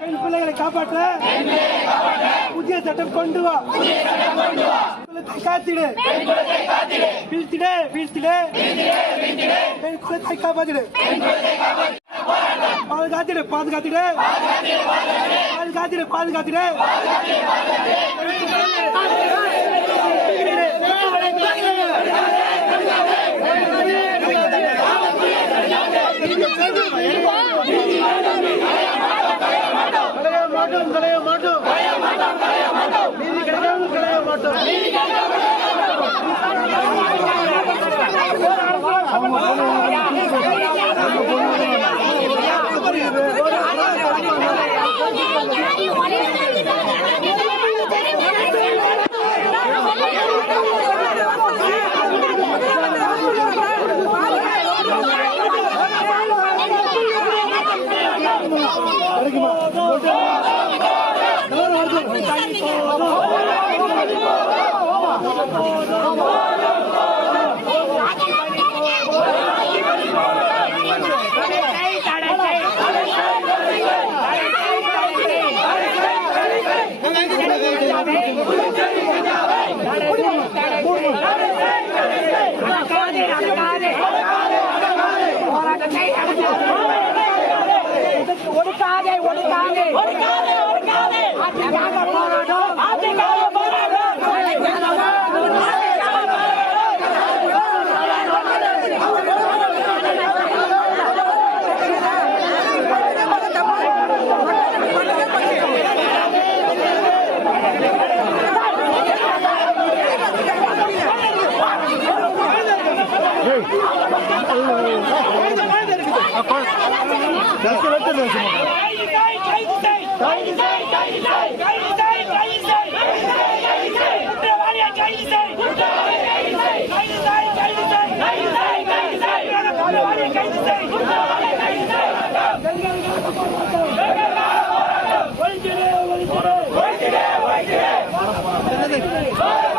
பெண் பிள்ளைகளை காப்பாற்ற புதிய சட்டம் கொண்டு வா. காத்திடு, வீழ்த்திடு, வீழ்த்திடு, பெண் குலத்தை காப்பாற்றிடு, பாதுகாத்திடு, பாதுகாத்திடு, பாதுகாத்திடு, பாதுகாத்திடு. களைய மாட்டோம், நீதி கிடைக்காம களைய மாட்டோம். ஒடுக்காதே ஒடுக்காதே ஒடுக்காதே ஒடுக்காதே ஆட்சிக்காக போராடும் ஆட்சிக்காக போராடும் What?